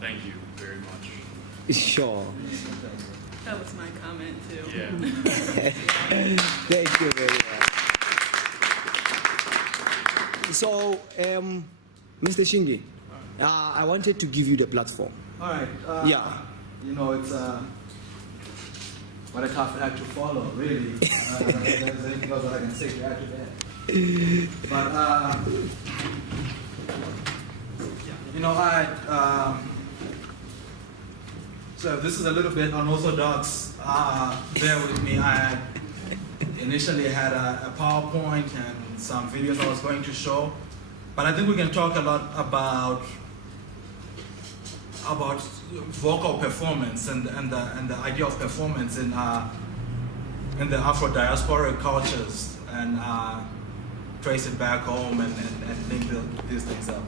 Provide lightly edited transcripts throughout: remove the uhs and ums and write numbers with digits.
Thank you very much. Sure. That was my comment too. Yeah. Thank you very much. So, Mr. Shingi, I wanted to give you the platform. All right. Yeah. You know, it's what a tough act to follow, really. There's anything else that I can say to add to that. But, you know, so this is a little bit unorthodox. Bear with me. I initially had a PowerPoint and some videos I was going to show. But I think we can talk a lot about vocal performance and the idea of performance in the Afro-diasporic cultures and trace it back home and link these things up.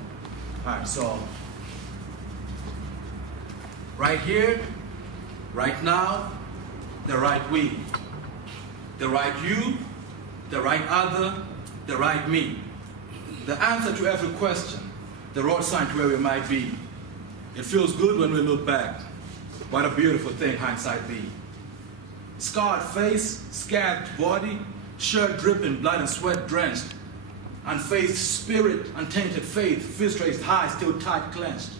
All right, so right here, right now, the right we, the right you, the right other, the right me. The answer to every question, the road sign to where we might be. It feels good when we look back. What a beautiful thing hindsight be. Scarred face, scabbed body, shirt dripping, blood and sweat drenched. Unfazed spirit, untainted faith, fist raised high, still tight clenched.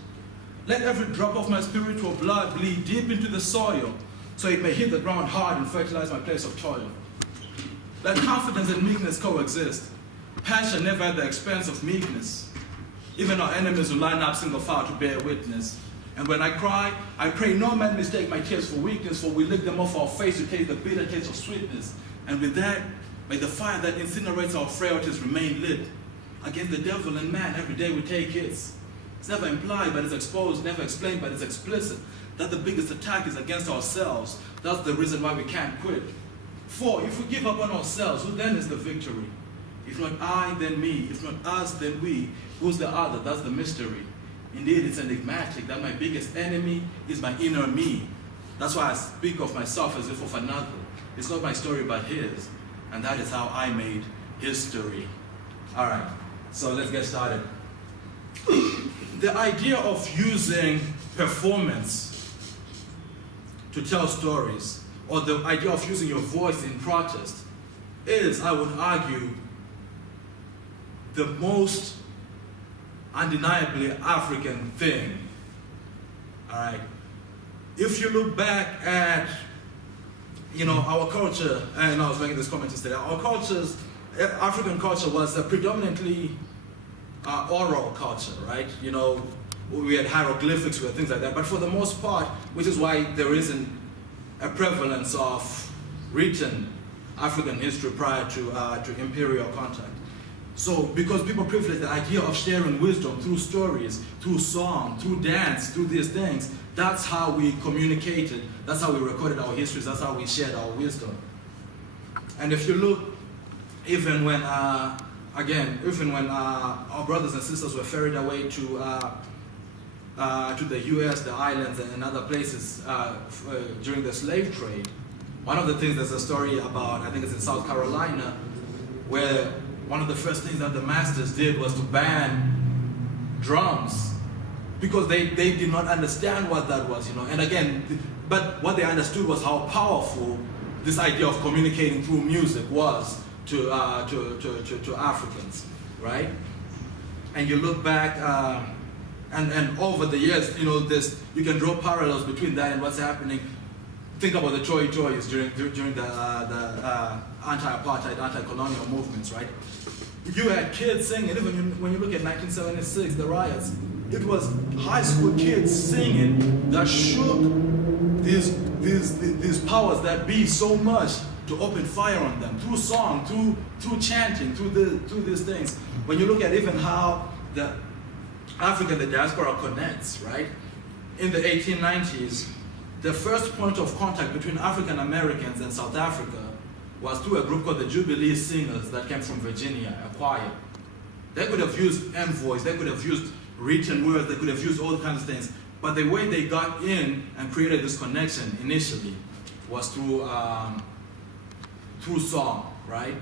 Let every drop of my spiritual blood bleed deep into the soil, so it may hit the ground hard and fertilize my place of toil. Let confidence and meekness coexist. Passion never at the expense of meekness. Even our enemies will line up single file to bear witness. And when I cry, I pray no man mistake my tears for weakness, for we lick them off our face to taste the bitter taste of sweetness. And with that, may the fire that incinerates our frailties remain lit. Against the devil and man, every day we take hits. It's never implied, but it's exposed, never explained, but it's explicit, that the biggest attack is against ourselves. That's the reason why we can't quit. For if we give up on ourselves, who then is the victory? If not I, then me. If not us, then we. Who's the other? That's the mystery. Indeed, it's enigmatic that my biggest enemy is my inner me. That's why I speak of myself as if of another. It's not my story, but his. And that is how I made history. All right, so let's get started. The idea of using performance to tell stories, or the idea of using your voice in protest, is, I would argue, the most undeniably African thing. All right. If you look back at, you know, our culture, and I was making this comment yesterday, our cultures, African culture was a predominantly oral culture, right? You know, we had hieroglyphics, we had things like that, but for the most part, which is why there isn't a prevalence of written African history prior to imperial contact. So, because people privilege the idea of sharing wisdom through stories, through song, through dance, through these things, that's how we communicated, that's how we recorded our histories, that's how we shared our wisdom. And if you look, even when our brothers and sisters were ferried away to the US, the islands, and other places during the slave trade, one of the things, there's a story about, I think it's in South Carolina, where one of the first things that the masters did was to ban drums, because they did not understand what that was, you know. And again, but what they understood was how powerful this idea of communicating through music was to Africans, right? And you look back, and over the years, you know, you can draw parallels between that and what's happening. Think about the Toy Toys during the anti-apartheid, anti-colonial movements, right? You had kids singing, even when you look at 1976, the riots, it was high school kids singing that shook these powers that be so much to open fire on them through song, through chanting, through these things. When you look at even how the African, the diaspora connects, right? In the 1890s, the first point of contact between African Americans and South Africa was through a group called the Jubilee Singers that came from Virginia, a choir. They could have used envoys, they could have used written words, they could have used all kinds of things. But the way they got in and created this connection initially was through song, right?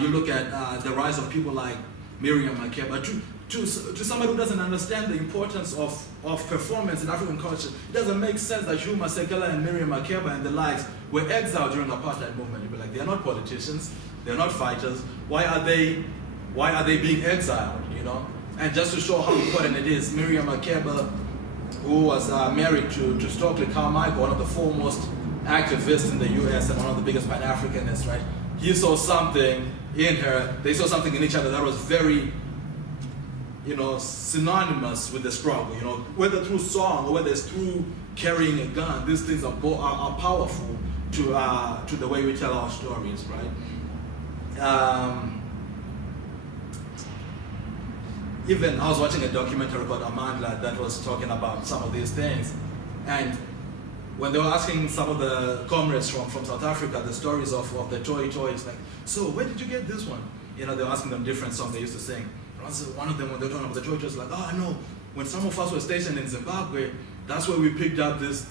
You look at the rise of people like Miriam Makeba. to somebody who doesn't understand the importance of performance in African culture, it doesn't make sense that Hugh Masekela and Miriam Makeba and the likes were exiled during the apartheid movement. You'd be like, they're not politicians, they're not fighters. Why are they being exiled? You know? And just to show how important it is, Miriam Makeba, who was married to Stokely Carmichael, one of the foremost activists in the U.S. and one of the biggest Pan-Africanists, right? He saw something in her. They saw something in each other that was very, you know, synonymous with the struggle. You know, whether through song or whether it's through carrying a gun, these things are powerful to the way we tell our stories, right? Even I was watching a documentary about Amandla that was talking about some of these things, and when they were asking some of the comrades from South Africa the stories of the toys, like, so where did you get this one? You know, they were asking them different songs they used to sing. One of them, when they were talking about the toys, like, oh, I know, when some of us were stationed in Zimbabwe, that's where we picked up this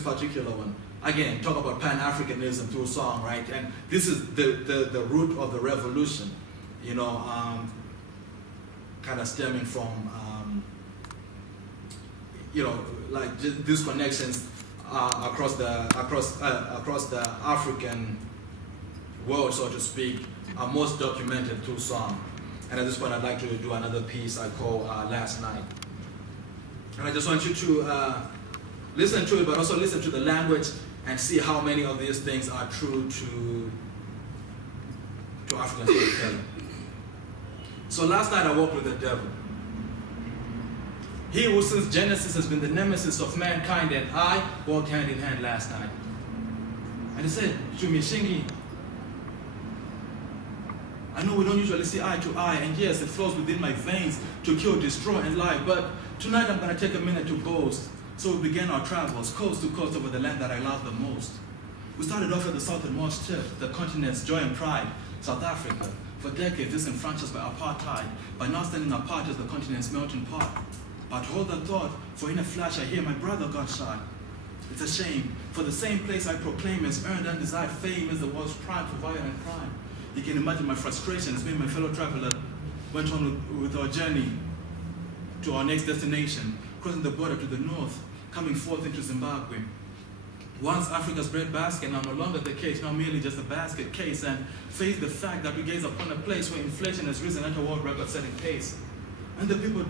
particular one. Again, talk about Pan-Africanism through song, right? And this is the root of the revolution, you know, kind of stemming from, you know, like these connections across the African world, so to speak, are most documented through song. And at this point, I'd like to do another piece I call Last Night. And I just want you to listen to it, but also listen to the language and see how many of these things are true to African storytelling. So last night I walked with the devil. He who since Genesis has been the nemesis of mankind and I walked hand in hand last night. And he said to me, Shingi, I know we don't usually see eye to eye, and yes, it flows within my veins to kill, destroy, and lie, but tonight I'm going to take a minute to boast. So we began our travels, coast to coast over the land that I love the most. We started off at the southernmost tip, the continent's joy and pride, South Africa. For decades, disenfranchised by apartheid, but now standing apart as the continent's melting pot. But hold that thought, for in a flash I hear my brother got shot. It's a shame, for the same place I proclaim has earned undesired fame as the world's prime for violent crime. You can imagine my frustration as me and my fellow traveler went on with our journey to our next destination, crossing the border to the north, coming forth into Zimbabwe. Once Africa's breadbasket, now no longer the case, now merely just a basket case, and face the fact that we gaze upon a place where inflation has risen at a world record-setting pace. And the people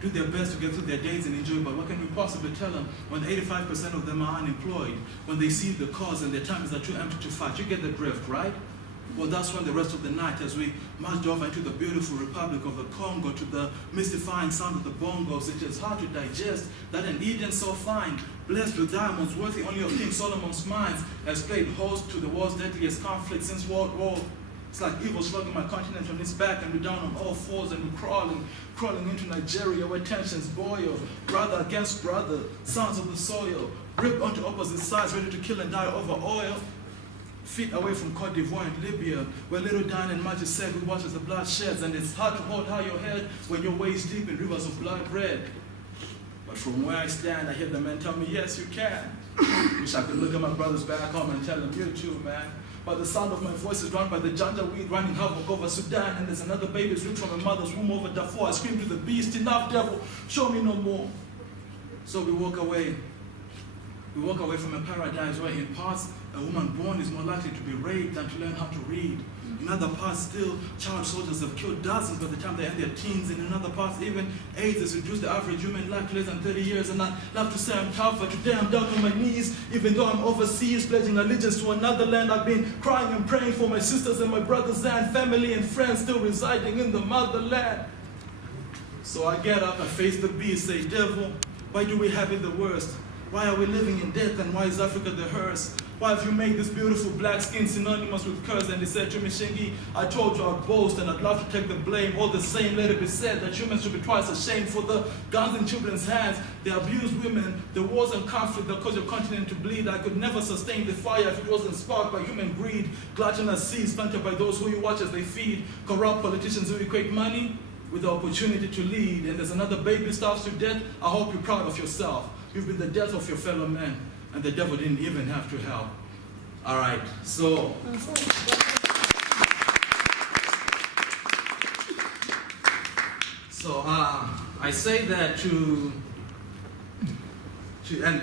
do their best to get through their days and enjoy, but what can we possibly tell them when 85% of them are unemployed, when they see the cause and their times are too empty to fight? You get the drift, right? Well, that's when the rest of the night, as we marched over into the beautiful Republic of the Congo to the mystifying sound of the bongos, it is hard to digest that an Eden so fine, blessed with diamonds worthy only of King Solomon's mines, has played host to the world's deadliest conflict since World War. It's like evil slugging my continent on its back, and we're down on all fours and we're crawling into Nigeria where tensions boil, brother against brother, sons of the soil, ripped onto opposite sides, ready to kill and die over oil. Feet away from Cote d'Ivoire and Libya, where little Dan and Magic said who watches the blood sheds, and it's hard to hold high your head when you're waist deep in rivers of blood red. But from where I stand, I hear the men tell me, yes, you can. Wish I could look at my brothers back home and tell them, you too, man. But the sound of my voice is drowned by the janja weed running havoc over Sudan, and there's another baby's ripped from a mother's womb over Darfur. I scream to the beast, enough, devil, show me no more. So we walk away. We walk away from a paradise where in parts a woman born is more likely to be raped than to learn how to read. In other parts, still, child soldiers have killed dozens by the time they end their teens. And in other parts, even AIDS has reduced the average human life to less than 30 years. And I love to say I'm tough, but today I'm down on my knees. Even though I'm overseas, pledging allegiance to another land, I've been crying and praying for my sisters and my brothers and family and friends still residing in the motherland. So I get up, I face the beast, say, devil, why do we have it the worst? Why are we living in death, and why is Africa the hearse? Why have you made this beautiful black skin synonymous with curse? And they said to me, Shingi, I told you I'd boast and I'd love to take the blame. All the same, let it be said that humans should be twice ashamed for the guns in children's hands. They abuse women, the wars and conflict that cause your continent to bleed. I could never sustain the fire if it wasn't sparked by human greed. Gluttonous seas planted by those who you watch as they feed. Corrupt politicians who equate money with the opportunity to lead. And there's another baby starves to death. I hope you're proud of yourself. You've been the death of your fellow men, and the devil didn't even have to help. All right, so. So I say that and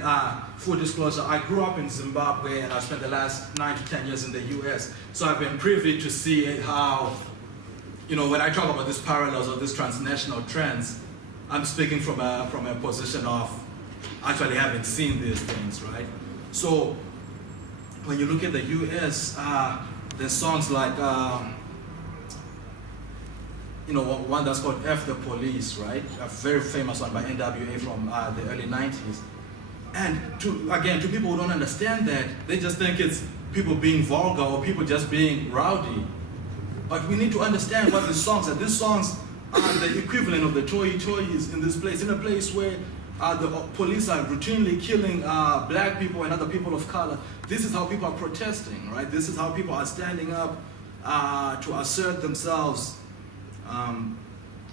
full disclosure, I grew up in Zimbabwe and I spent the last 9 to 10 years in the US. So I've been privy to see how, when I talk about these parallels or these transnational trends, I'm speaking from a position of actually having seen these things, right? So when you look at the US, there's songs like, one that's called F the Police, right? A very famous one by NWA from the early 90s. And to people who don't understand that, they just think it's people being vulgar or people just being rowdy. But we need to understand what these songs are. These songs are the equivalent of the toys in this place, in a place where the police are routinely killing black people and other people of color. This is how people are protesting, right? This is how people are standing up to assert themselves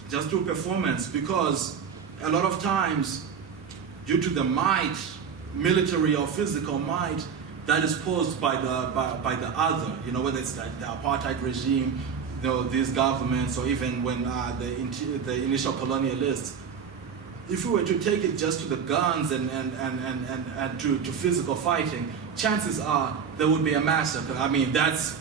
just through performance, because a lot of times, due to the might, military or physical might, that is posed by the other, whether it's the apartheid regime, these governments, or even when the initial colonialists. If we were to take it just to the guns and to physical fighting, chances are there would be a massacre. I mean, that's,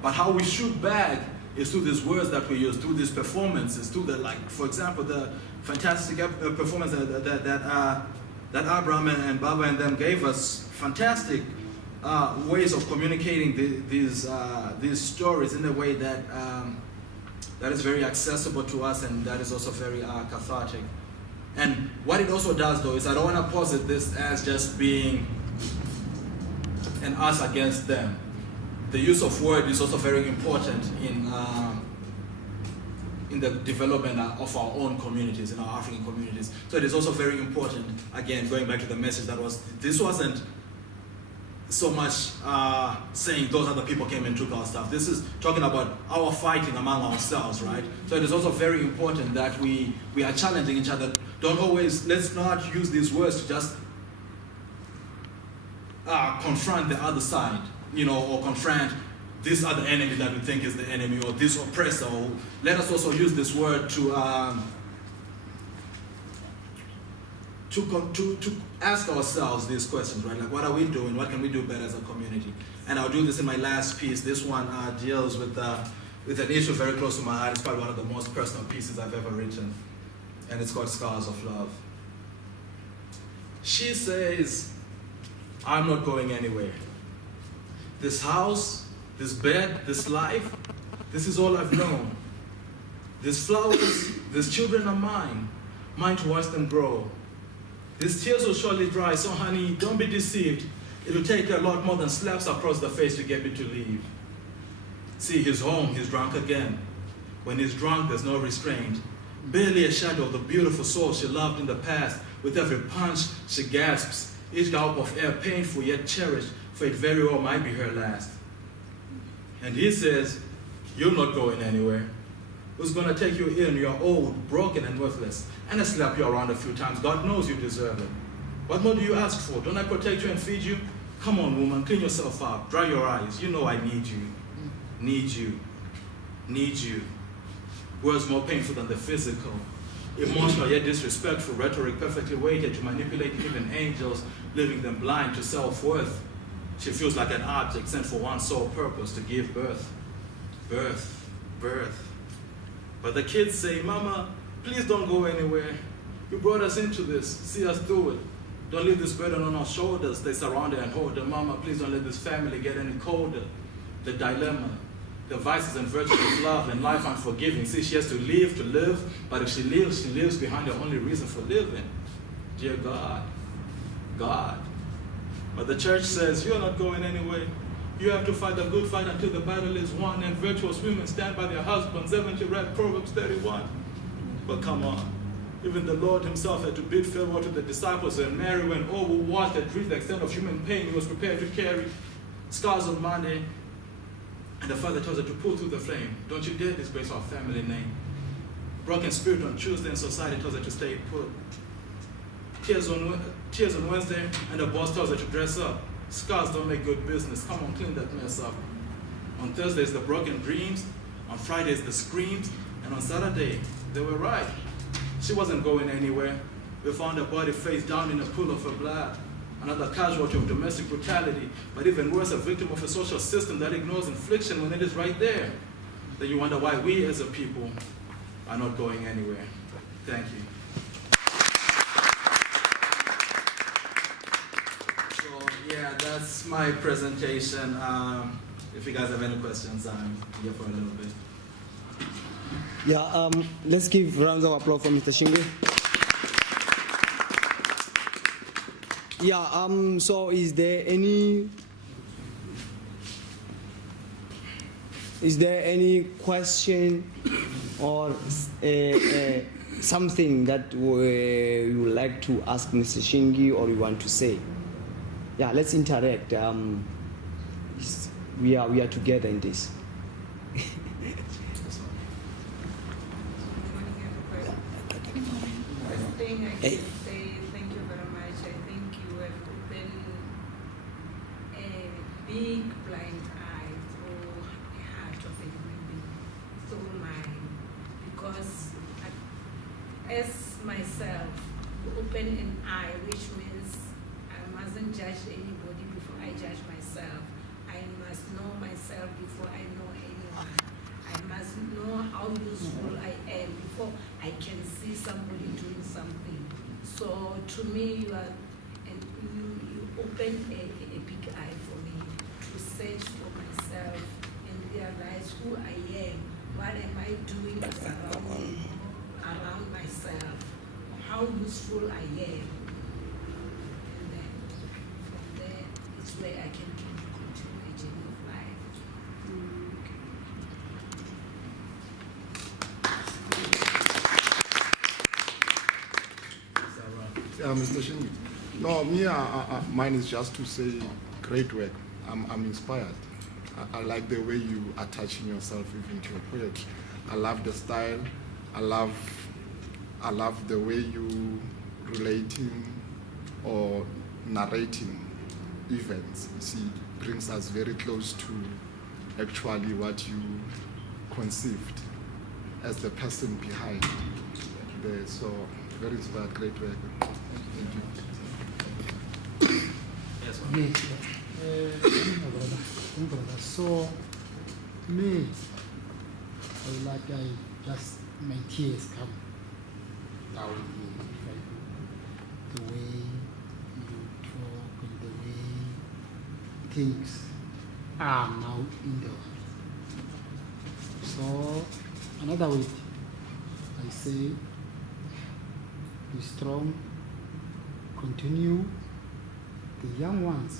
but how we shoot back is through these words that we use, through these performances, through for example, the fantastic performance that Abraham and Baba and them gave us, fantastic ways of communicating these stories in a way that is very accessible to us and that is also very cathartic. And what it also does, though, is I don't want to posit this as just being an us against them. The use of word is also very important in the development of our own communities, in our African communities. So it is also very important, again, going back to the message this wasn't so much saying those other people came and took our stuff. This is talking about our fighting among ourselves, right? So it is also very important that we are challenging each other. Let's not use these words to just confront the other side, or confront this other enemy that we think is the enemy, or this oppressor. Or let us also use this word to ask ourselves these questions, right? Like, what are we doing? What can we do better as a community? And I'll do this in my last piece. This one deals with an issue very close to my heart. It's probably one of the most personal pieces I've ever written, and it's called Scars of Love. She says, I'm not going anywhere. This house, this bed, this life, this is all I've known. These flowers, these children are mine to watch them grow. These tears will surely dry, so honey, don't be deceived. It'll take a lot more than slaps across the face to get me to leave. See, he's home, he's drunk again. When he's drunk, there's no restraint. Barely a shadow of the beautiful soul she loved in the past. With every punch, she gasps. Each gulp of air painful yet cherished, for it very well might be her last. And he says, you're not going anywhere. Who's gonna take you in? You're old, broken, and worthless. And I slap you around a few times. God knows you deserve it. What more do you ask for? Don't I protect you and feed you? Come on, woman, clean yourself up. Dry your eyes. You know I need you. Need you. Need you. Words more painful than the physical. Emotional yet disrespectful rhetoric perfectly weighted to manipulate even angels, leaving them blind to self-worth. She feels like an object sent for one sole purpose, to give birth. Birth. Birth. But the kids say, Mama, please don't go anywhere. You brought us into this. See us through it. Don't leave this burden on our shoulders. They surround her and hold her. Mama, please don't let this family get any colder. The dilemma. The vices and virtues of love and life unforgiving. See, she has to live, but if she lives behind her only reason for living. Dear God, God. But the church says, you're not going anywhere. You have to fight the good fight until the battle is won, and virtuous women stand by their husbands. 70 read Proverbs 31. But come on. Even the Lord himself had to bid farewell to the disciples, and Mary, when all were watched had reached the extent of human pain, he was prepared to carry scars on Monday. And the Father tells her to pull through the flame. Don't you dare disgrace our family name. Broken spirit on Tuesday, and society tells her to stay put. Tears on Wednesday, and the boss tells her to dress up. Scars don't make good business. Come on, clean that mess up. On Thursdays, the broken dreams. On Fridays, the screams. And on Saturday, They were right. She wasn't going anywhere. We found her body face down in a pool of her blood. Another casualty of domestic brutality, but even worse, a victim of a social system that ignores infliction when it is right there. Then you wonder why we as a people are not going anywhere. Thank you. So yeah, that's my presentation. If you guys have any questions, I'm here for a little bit. Yeah, let's give rounds of applause for Mr. Shingi. Yeah, so is there any question or something that you would like to ask Mr. Shingi or you want to say? Yeah, let's interact. We are together in this. Thing I can say thank you very much. I think you have opened a big blind eye or a heart of a human being, soul mind, because as myself, you open an eye, which means I mustn't judge anybody before I judge myself. I must know myself before I know anyone. I must know how useful I am before I can see somebody doing something. So to me, you open a big eye for me to search for myself and realize who I am, what am I doing around myself, how useful I am. And then from there, it's where I can continue a journey of life. Mr. Shingi. No, mine is just to say great work. I'm inspired. I like the way you are touching yourself even to your poetry. I love the style. I love the way you relating or narrating events. You see, it brings us very close to actually what you conceived as the person behind there. So very inspired, great work. Thank you. Yes, Brother. So, me, my tears come down here. The way you talk and the way things are now in the world. So, another way, I say, be strong, continue. The young ones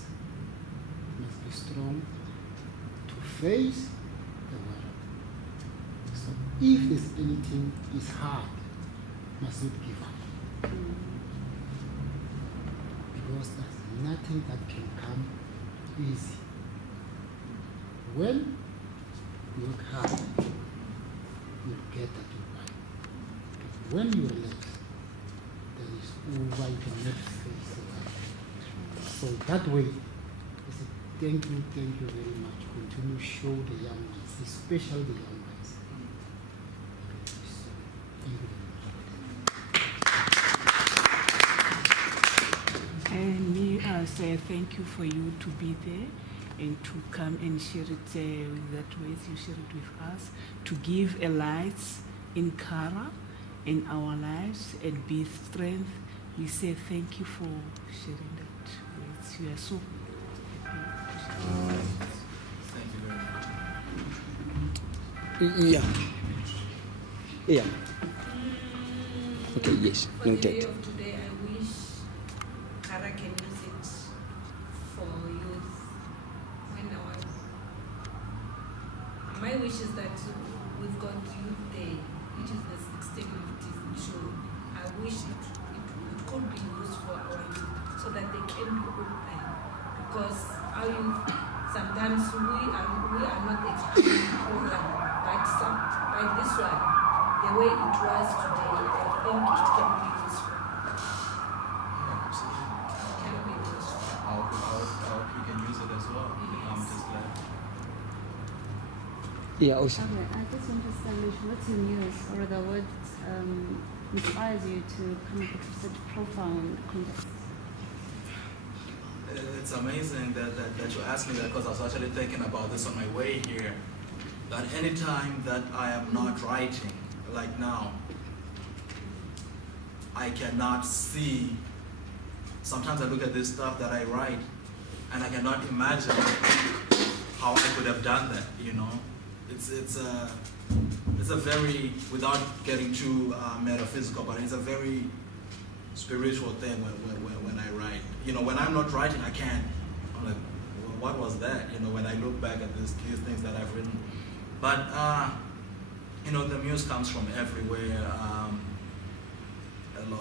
must be strong to face the world. So if there's anything is hard, must not give up. Because there's nothing that can come easy. When you work hard, you get that you want. When you relax, then it's over, you cannot face the world. So that way, I say, thank you very much. Continue to show the young ones, especially the young ones. So, thank you very much. And me, I say thank you for you to be there and to come and share it with that ways you share it with us, to give a light in Kara in our lives and be strength. We say thank you for sharing that. We are so happy. Thank you very much. Yeah. Okay, yes, For the day noted. of today, I wish Kara can use it for youth. My wish is that we've got Youth Day, which is the 16th of June. I wish it could be used for our youth so that they can be open. Because our youth, sometimes we are not experiencing program, but this one, the way it was today, I think it can be useful. Yeah, absolutely. It can be useful. I hope you can use it as well. I'm just glad. Yeah, also. Okay, I just want to establish what's your muse or the what inspires you to come up with such profound context. It's amazing that you asked me that, because I was actually thinking about this on my way here. That anytime that I am not writing, like now, I cannot see. Sometimes I look at this stuff that I write, and I cannot imagine how I could have done that. You know, it's a very, without getting too metaphysical, but it's a very spiritual thing when I write. You know, when I'm not writing, I can't. I'm like, well, what was that? You know, when I look back at these things that I've written. But you know, the muse comes from everywhere.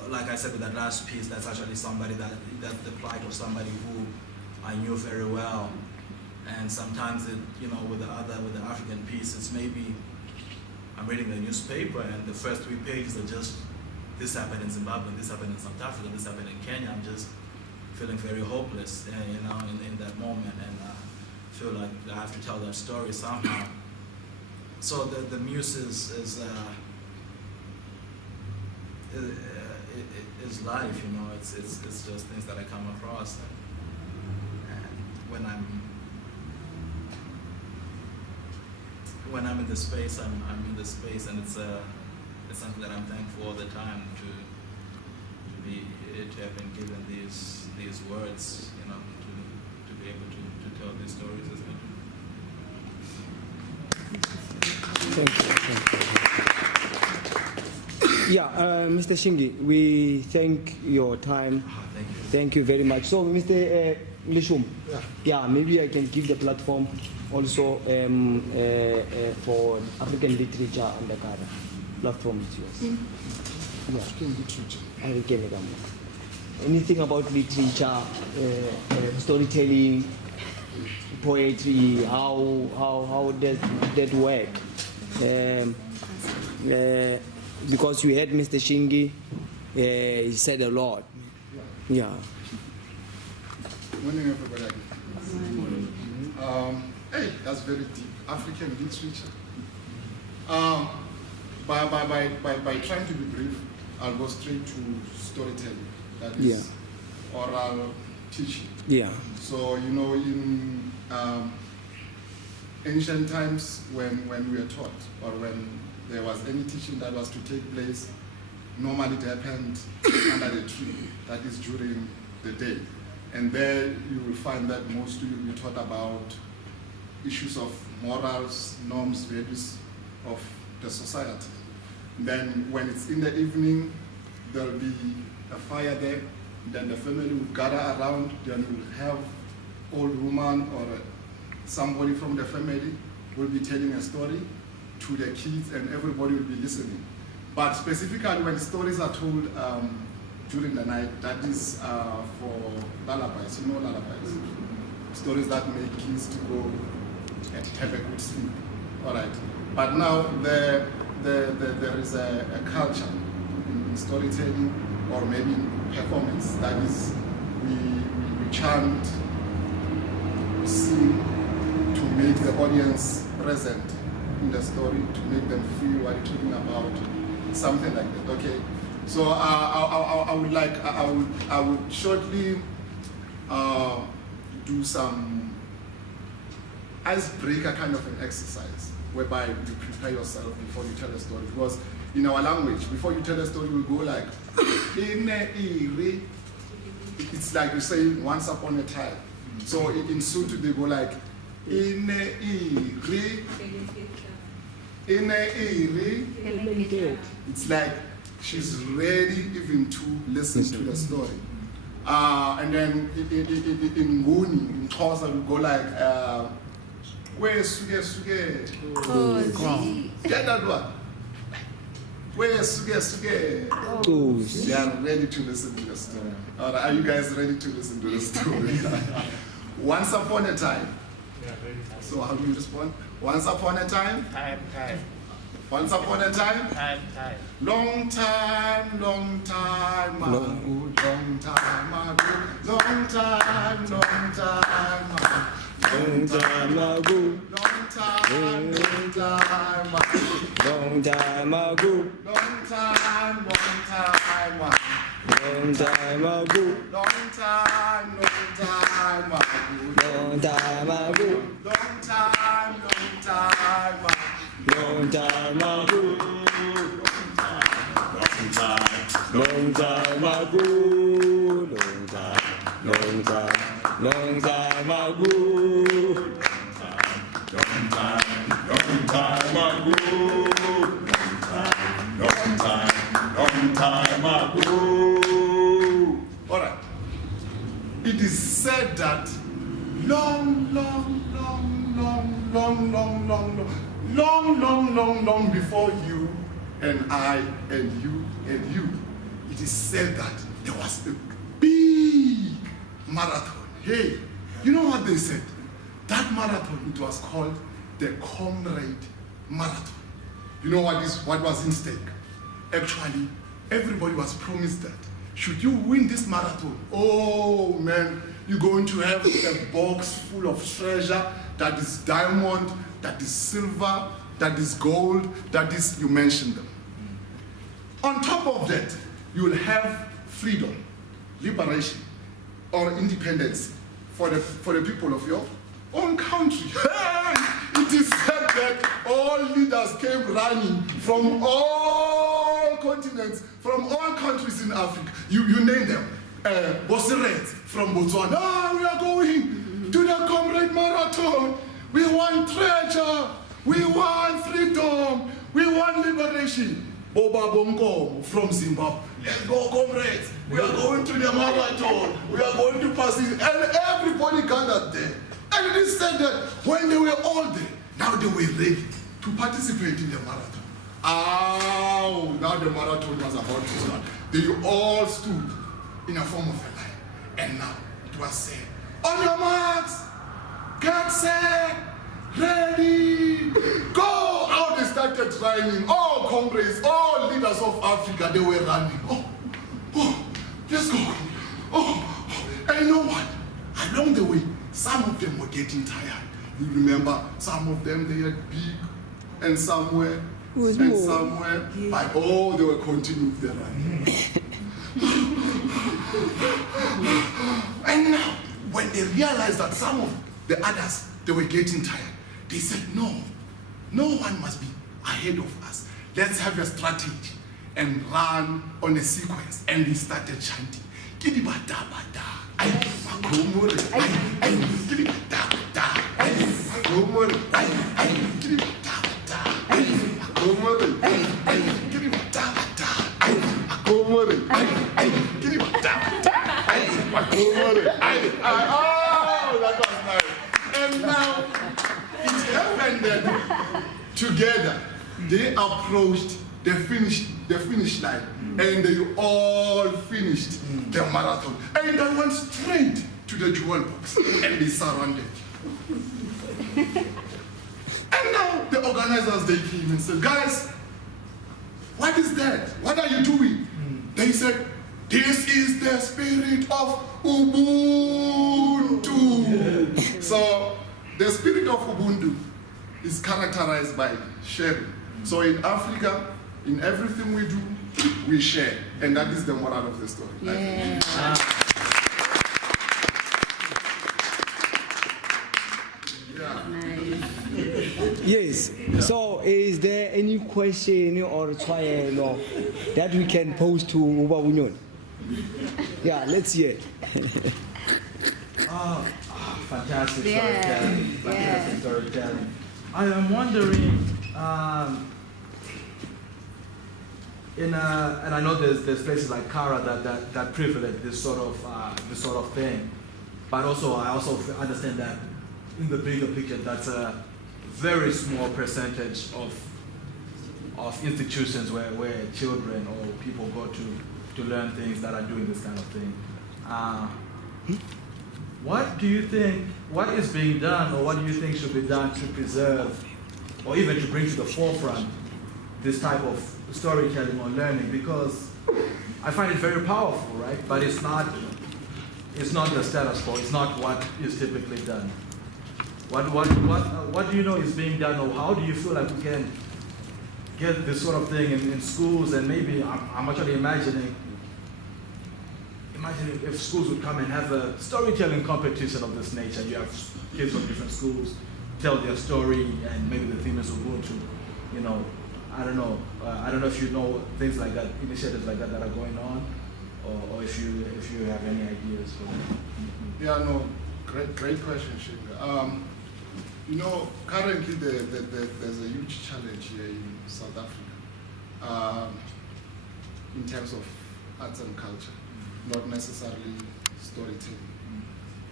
Like I said with that last piece, that's actually somebody that's the plight of somebody who I knew very well. And sometimes it, you know, with the African pieces, maybe I'm reading the newspaper and the first 3 pages are just, this happened in Zimbabwe, this happened in South Africa, this happened in Kenya. I'm just feeling very hopeless, you know, in that moment, and feel like I have to tell that story somehow. So the muse is life, you know. It's just things that I come across, and when I'm in the space, I'm in the space, and it's something that I'm thankful all the time to have been given these words, you know, to be able to tell these stories as well. Thank you. Yeah, Mr. Shingi, we thank your time. Thank you. Thank you very much. So, Mr. Lishum, Yeah. maybe I can give the platform also for African literature on the Ghana. Platform is yours. Yeah. African literature. African. Anything about literature, storytelling, poetry, how does that work? Because we had Mr. Shingi, he said a lot. Yeah. Morning, everybody. Hey, that's very deep. African literature. By trying to be brief, I'll go straight to storytelling. That is oral teaching. Yeah. So, you know, in ancient times when we were taught, or when there was any teaching that was to take place, normally it happened under the tree, that is during the day. And there you will find that mostly you'll be taught about issues of morals, norms, values of the society. Then when it's in the evening, there'll be a fire there, then the family will gather around, then you'll have old woman or somebody from the family will be telling a story to the kids, and everybody will be listening. But specifically when stories are told during the night, that is for lullabies, you know, lullabies. Stories that make kids to go and have a good sleep. All right. But now there is a culture in storytelling, or maybe in performance, that is we chant, we sing to make the audience present in the story, to make them feel what you're talking about, something like that. Okay. So I would shortly do some icebreaker kind of an exercise, whereby you prepare yourself before you tell a story. Because in our language, before you tell a story, we go like, it's like you say once upon a time. So in Sutu they go like, it's like she's ready even to listen to the story. And then in Nguni, in Xhosa, we go like, where suge. Get that one? Where suge. They are ready to listen to the story. All right, are you guys ready to listen to the story? Once upon a time. So how do you respond? Once upon a time? Time. Once upon a time? Time. Long time ago. Long time ago. Long time ago. Long time ago. time, long time, long time ago, long time, long time, long time ago, long time, long time, long time ago, long time, long time, long time ago, long time ago, long time ago, long time ago. All right. It is said that long before you and I and you and you, it is said that there was a big marathon. Hey, you know what they said? That marathon, it was called the Comrade Marathon. You know what was in stake? Actually, everybody was promised that should you win this marathon, oh man, you're going to have a box full of treasure that is diamond, that is silver, that is gold, that is, you mentioned them. On top of that, you will have freedom, liberation, or independence for the people of your own country. Hey, it is said that all leaders came running from all continents, from all countries in Africa. You name them. Bosirets from Botswana. We are going to the Comrade Marathon. We want treasure. We want freedom. We want liberation. Boba Bongo from Zimbabwe. Let's go, comrades. We are going to the marathon. We are going to pass it. And everybody gathered there. And it is said that when they were all there, now they were ready to participate in the marathon. Oh, now the marathon was about to start. They all stood in a form of a line. And now it was said, on your marks, get set, ready, go! How they started running. All comrades, all leaders of Africa, they were running. Oh, let's go. Oh, and you know what? Along the way, some of them were getting tired. You remember, some of them, they had big, and somewhere, and somewhere, but they were continuing their running. And now, when they realized that some of the others, they were getting tired, they said, no one must be ahead of us. Let's have a strategy and run on a sequence. And they started chanting. That was nice. And now it happened that together they approached the finish line, and they all finished the marathon. And they went straight to the jewel box, and they surrounded. And now the organizers, they came and said, guys, what is that? What are you doing? They said, this is the spirit of Ubuntu. So the spirit of Ubuntu is characterized by sharing. So in Africa, in everything we do, we share. And that is the moral of the story. Yeah. Nice. Yes. So, is there any question or trial that we can pose to Uba Union? Yeah, let's hear. Fantastic Yeah, storytelling. Fantastic yeah. storytelling. I am wondering, and I know there's places like Kara that privilege this sort of thing, but I also understand that in the bigger picture, that's a very small percentage of institutions where children or people go to learn things that are doing this kind of thing. What do you think, what is being done, or what do you think should be done to preserve, or even to bring to the forefront this type of storytelling or learning? Because I find it very powerful, right? But it's not the status quo, it's not what is typically done. What do you know is being done, or how do you feel like we can get this sort of thing in schools? And maybe I'm actually imagining if schools would come and have a storytelling competition of this nature. You have kids from different schools tell their story, and maybe the theme is Ubuntu. You know, I don't know. I don't know if you know things like that, initiatives like that are going on, or if you have any ideas for that. Yeah, no, great question, Shiva. You know, currently there's a huge challenge here in South Africa in terms of arts and culture, not necessarily storytelling.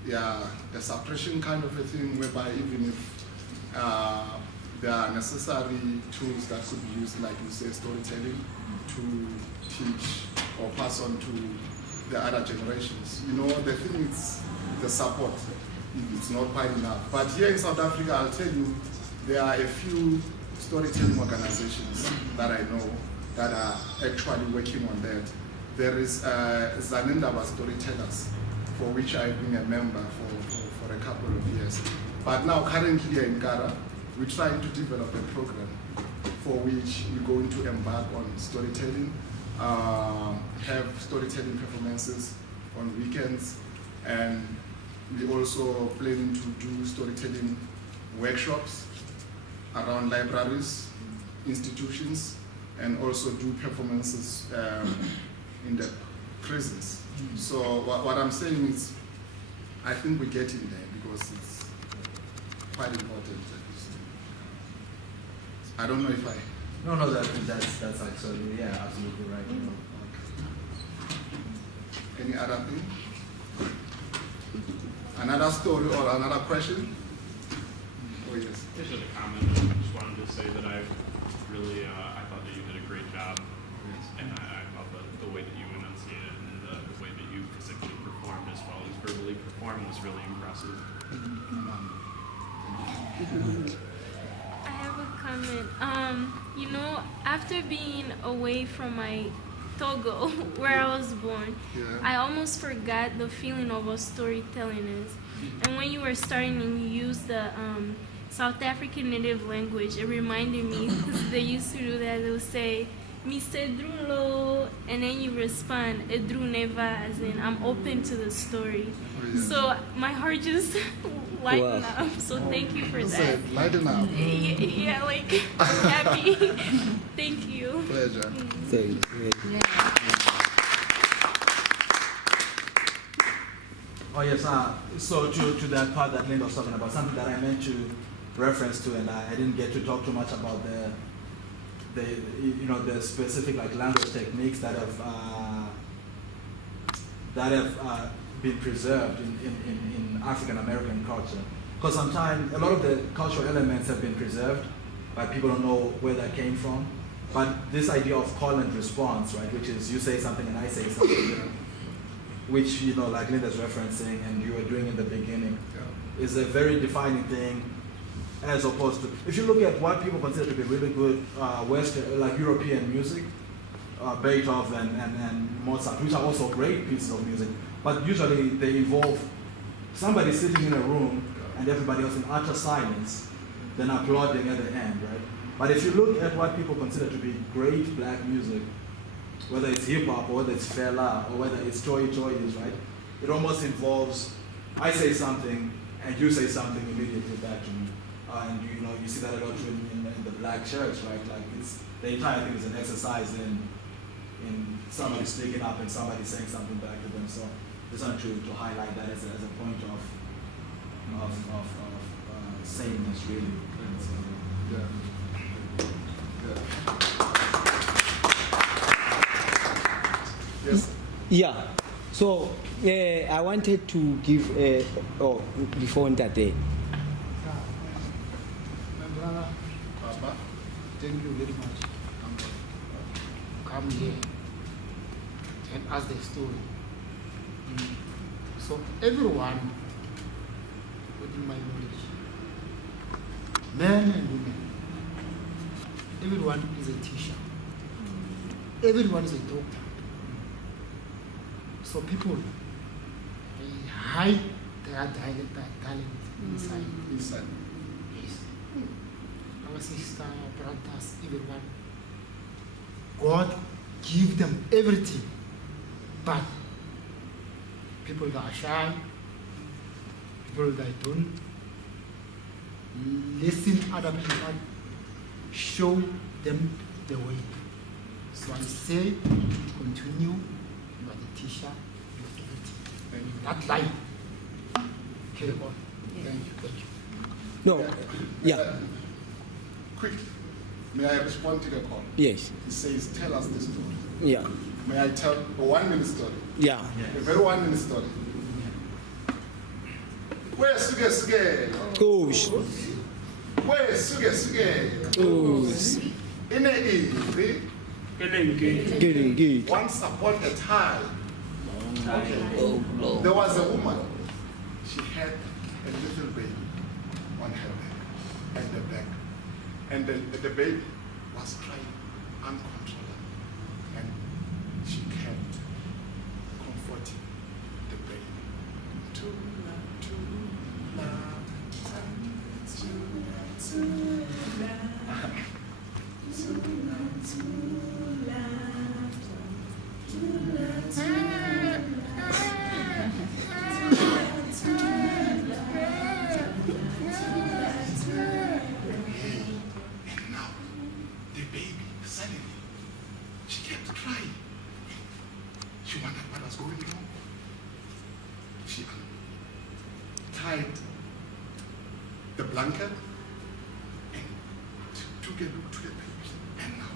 Yeah, the suppression kind of a thing, whereby even if there are necessary tools that could be used, like you say, storytelling, to teach or pass on to the other generations. You know, the thing is the support. It's not quite enough. But here in South Africa, I'll tell you, there are a few storytelling organizations that I know that are actually working on that. There is Zanindaba Storytellers, for which I've been a member for a couple of years. But now, currently here in Kara, we're trying to develop a program for which we're going to embark on storytelling, have storytelling performances on weekends, and we're also planning to do storytelling workshops around libraries, institutions, and also do performances in the prisons. So what I'm saying is, I think we're getting there because it's quite important. I don't know if I... No, that's actually, yeah, absolutely right. Okay. Any other thing? Another story or another question? Oh, yes. Just as a comment, I just wanted to say that I really, I thought that you did a great job. And I thought the way that you enunciated and the way that you physically performed as well as verbally performed was really impressive. I have a comment. You know, after being away from my Togo, where I was born, I almost forgot the feeling of what storytelling is. And when you were starting and you used the South African native language, it reminded me, because they used to do that, they would say, Mr. Drulo, and then you respond, Edru Neva, as in, I'm open to the story. So my heart just lightened up, so thank you for that. Lighten up. Yeah, like, I'm happy. Thank you. Pleasure. Thank you. Oh yes, so to that part that Linda was talking about, something that I meant to reference to, and I didn't get to talk too much about the specific like language techniques that have been preserved in African American culture. Because sometimes a lot of the cultural elements have been preserved, but people don't know where that came from. But this idea of call and response, right, which is you say something and I say something, which, you know, like Linda's referencing and you were doing in the beginning, is a very defining thing, as opposed to, if you look at what people consider to be really good Western, like European music, Beethoven and Mozart, which are also great pieces of music, but usually they involve somebody sitting in a room and everybody else in utter silence, then applauding at the end, right? But if you look at what people consider to be great black music, whether it's hip hop or whether it's Fela or whether it's Toy Toys, right? It almost involves, I say something and you say something immediately back to me. And you see that a lot in the black church, right? Like the entire thing is an exercise in somebody speaking up and somebody saying something back to them. So just want to highlight that as a point of sameness, really. Yes. Yeah. So I wanted to give before that day. My brother, Papa? thank you very much. Come here and ask the story. So everyone, within my knowledge, men and women, everyone is a teacher. Everyone is a doctor. So people, they hide their talent inside. Inside. Yes. Our sister, our brothers, everyone. God give them everything. But people that are shy, people that don't listen to other people, show them the way. So I say, continue, you are the teacher, you are everything. Thank you. Not lie. Carry on. Thank you. No. Yeah. Quick, may I respond to the call? Yes. He says, tell us the story. Yeah. May I tell a 1 minute story? Yeah. A very 1 minute story. Where suge? Gosh. Where suge? Gosh. In a evening, Getting good. once upon a time, there was a woman. She had a little baby on her back and the back. And the baby was crying uncontrollably. And she kept comforting the baby. And now, the baby, suddenly, she kept crying. She wondered what was going wrong. She tied the blanket and took a look to the baby. And now,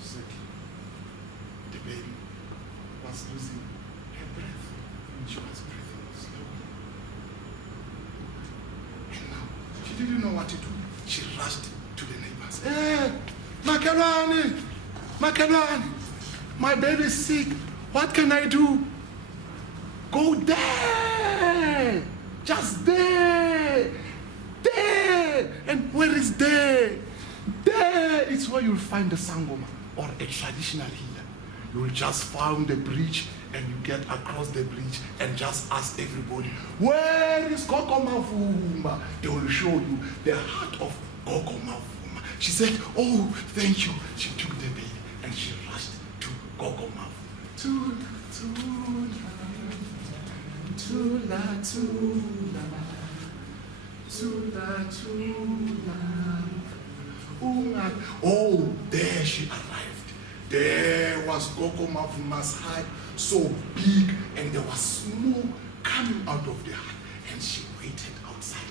suddenly, the baby was losing her breath. She was breathing slowly. And now, she didn't know what to do. She rushed to the neighbors. Hey, Makelwane, my baby's sick. What can I do? Go there, just there. And where is there? There is where you'll find the sangoma or a traditional healer. You'll just find the bridge and you get across the bridge and just ask everybody, where is Gogo Mavuma? They will show you the heart of Gogo Mavuma. She said, oh, thank you. She took the baby and she rushed to Gogo Mavuma. Oh, there she arrived. There was Gogo Mavuma's heart, so big, and there was smoke coming out of the heart, and she waited outside.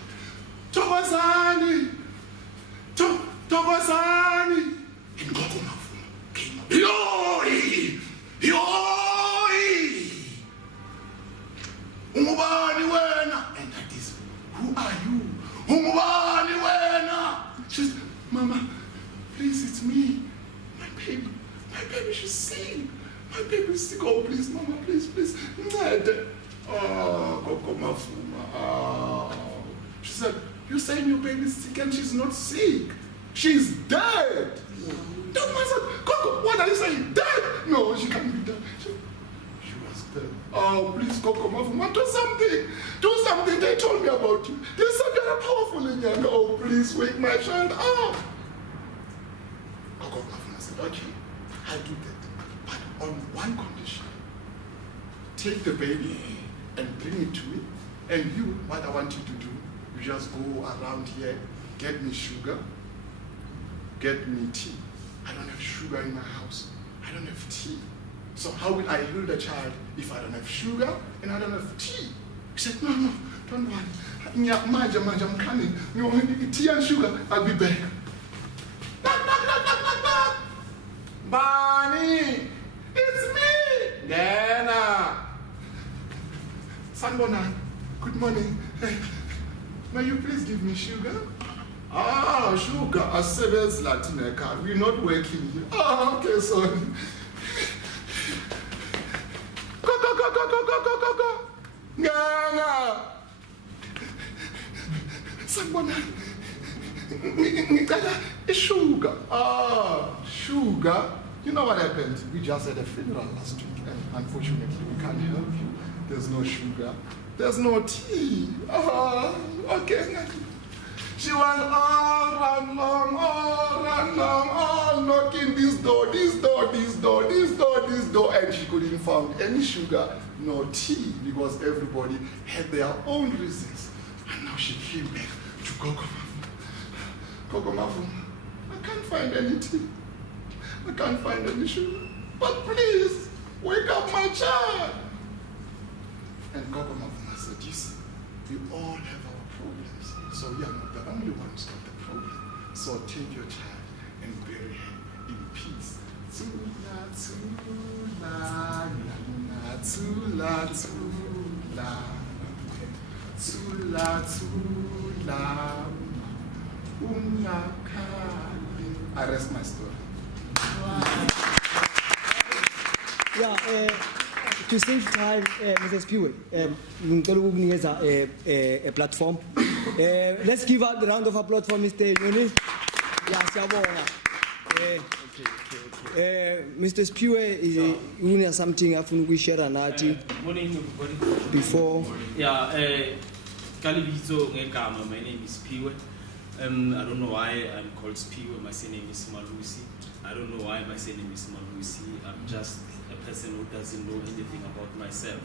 Thokozani! Thokozani! And Gogo Mavuma came up. Yoi! Umubani wena! And that is, who are you? Umubani wena! She said, Mama, please, it's me. My baby, she's sick. My baby's sick. Oh, please, Mama, please. Oh, Gogo Mavuma. Oh. She said, you're saying your baby's sick and she's not sick. She's dead. No, I said, Gogo, what are you saying? Dead? No, she can't be dead. She was dead. Oh, please, Gogo Mavuma, do something. Do something. They told me about you. They said you're a powerful Indian. Oh, please, wake my child up. Gogo Mavuma said, okay, I'll do that. But on one condition. Take the baby and bring it to me. And you, what I want you to do, you just go around here, get me sugar, get me tea. I don't have sugar in my house. I don't have tea. So how will I heal the child if I don't have sugar and I don't have tea? He said, no, don't worry. I'm coming. You want tea and sugar? I'll be back. Knock. Barney, it's me. Nana. Sanbona, good morning. May you please give me sugar? Ah, sugar. I said it's Latin car. We're not working here. Ah, okay, sorry. Go. Nana. Sanbona. Sugar. Ah, sugar. You know what happened? We just had a funeral last week, and unfortunately we can't help you. There's no sugar. There's no tea. Okay. She went all run long, all knocking this door, and she couldn't find any sugar, no tea, because everybody had their own reasons. And now she came back to Kokomafu. I can't find any tea. I can't find any sugar. But please, wake up my child. And Kokomafu said, you see, we all have our problems. So we are not the only ones who have the problem. So take your child and bury him in peace. Tula, tula, tula, tula, tula, I rest my story. Yeah, to save time, Mrs. Pewe, ngicela ukukunikeza a platform. Let's give a round of applause for Mr. Yoni. Yeah, siyabonga. Mr. Spewe is something afuna ukuyishare nathi Morning everybody. Before. Yeah, Kalibizo ngegama, my name is Piwe. I don't know why I'm called Piwe, my surname is Malusi. I don't know why my surname is Malusi. I'm just a person who doesn't know anything about myself.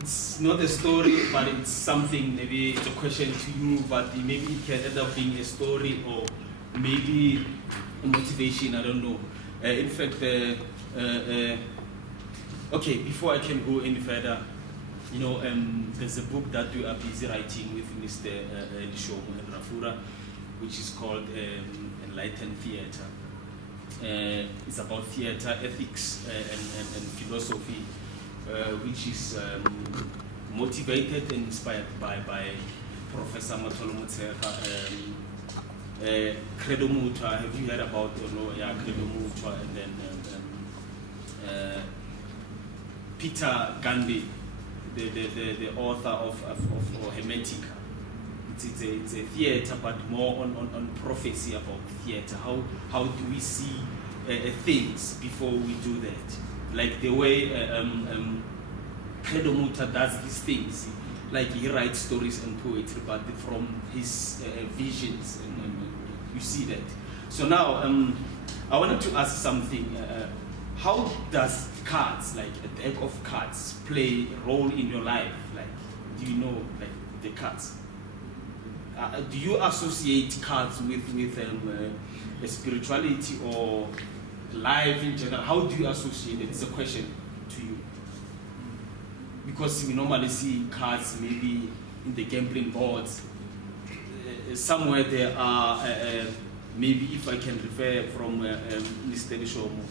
It's not a story, but it's something, maybe it's a question to you, but maybe it can end up being a story or maybe a motivation, I don't know. In fact, okay, before I can go any further, you know, there's a book that we are busy writing with Mr. Lishomo and Rafura, which is called Enlightened Theatre. It's about theatre, ethics, and philosophy, which is motivated and inspired by Professor Matolo Mutseka, Credo Mutua. Have you heard about Credo Mutua? And then Peter Gandhi, the author of Hermetica. It's a theatre, but more on prophecy about theatre. How do we see things before we do that? Like the way Credo Muta does his things, like he writes stories and poetry, but from his visions, and you see that. So now, I wanted to ask something. How does cards, like a deck of cards, play a role in your life? Like, do you know, like the cards? Do you associate cards with spirituality or life in general? How do you associate it? It's a question to you. Because we normally see cards maybe in the gambling boards. Somewhere there are, maybe if I can refer from Mr. Lishomo,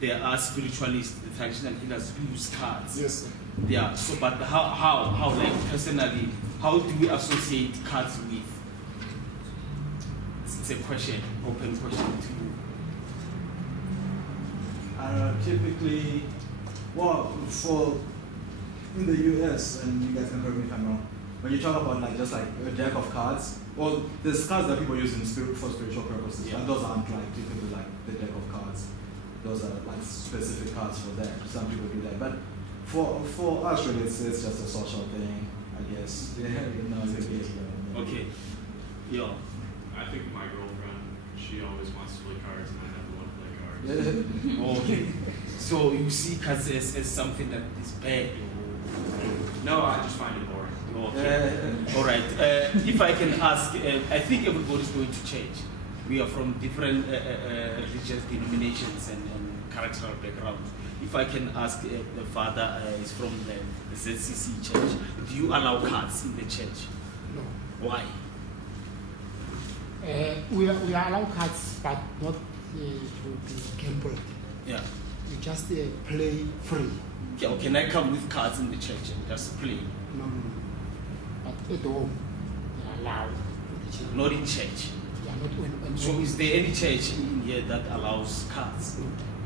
there are spiritualists, the traditional healers who use cards. Yes, sir. Yeah, so but how, like personally, how do we associate cards with? It's a question, open question to you. Typically, well, for in the US, and you guys can correct me if I'm wrong, when you talk about like just like a deck of cards, well, there's cards that people use for spiritual purposes, Yeah. and those aren't like typically like the deck of cards. Those are like specific cards for that. Some people do that, but for us, really, it's just a social thing, I guess. Yeah, no, it's Okay. Yeah. I think my girlfriend, she always wants to play cards and I never want to play cards. Okay. So you see cards as something that is bad? No, I just find it boring. Okay. All right. If I can ask, I think everybody's going to change. We are from different religious denominations and characteral backgrounds. If I can ask, the father is from the ZCC church. Do you allow cards in the church? No. Why? We allow cards, but not to be gambled. Yeah. You just play free. Okay, or can I come with cards in the church and just play? No. But at home, they are allowed. Not in church. Yeah, not when So is there any church in here that allows cards?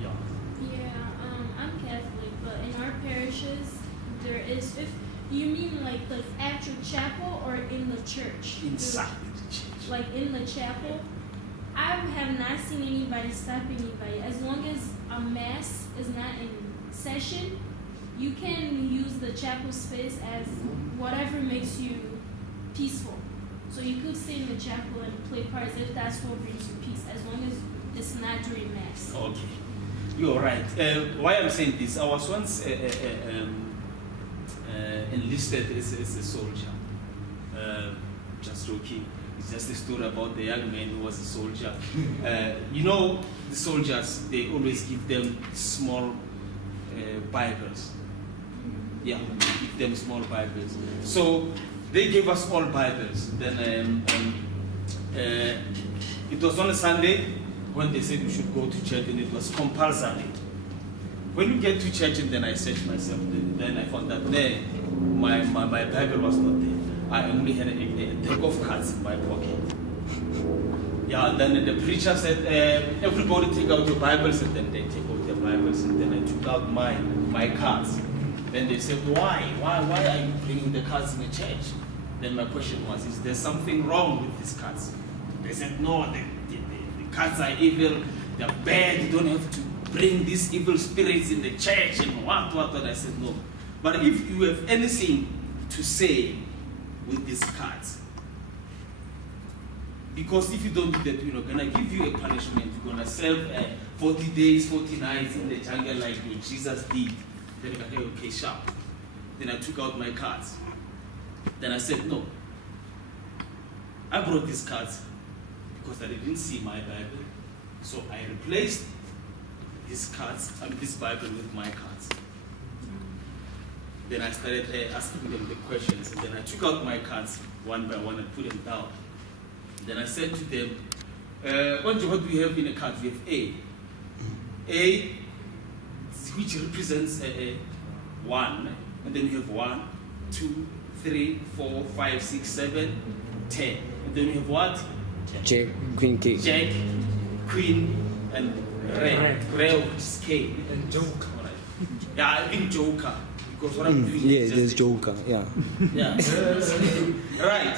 Yeah. Yeah, I'm Catholic, but in our parishes, there is, if you mean like the actual chapel or in the church? Inside the church. Like in the chapel, I have not seen anybody stop anybody. As long as a mass is not in session, you can use the chapel space as whatever makes you peaceful. So you could stay in the chapel and play cards if that's what brings you peace, as long as it's not during mass. Okay, you're right. Why I'm saying this, I was once enlisted as a soldier. Just joking. It's just a story about the young man who was a soldier. You know, the soldiers, they always give them small Bibles. Yeah, give them small Bibles. So they gave us all Bibles. Then it was on a Sunday when they said we should go to church, and it was compulsory. When you get to church, and then I said to myself, then I found that there, my Bible was not there. I only had a deck of cards in my pocket. Yeah, and then the preacher said, everybody take out your Bibles, and then they take out their Bibles, and then I took out my cards. Then they said, why are you bringing the cards in the church? Then my question was, is there something wrong with these cards? They said, no, the cards are evil, they're bad, you don't have to bring these evil spirits in the church, and what. I said, no. But if you have anything to say with these cards, because if you don't do that, we're gonna give you a punishment. You're gonna serve 40 days, 40 nights in the jungle like Jesus did. Then I go, okay, sharp. Then I took out my cards. Then I said, no. I brought these cards because I didn't see my Bible. So I replaced these cards and this Bible with my cards. Then I started asking them the questions, and then I took out my cards one by one and put them down. Then I said to them, what do we have in a card? We have A. A, which represents a 1, and then we have 1, 2, 3, 4, 5, 6, 7, 10. And then we have what? Jack, Queen, King. Jack, Queen, and Red, which is K. And Joker. Yeah, I think Joker. Because what I'm doing Yeah, is there's just Joker, yeah. yeah. Right.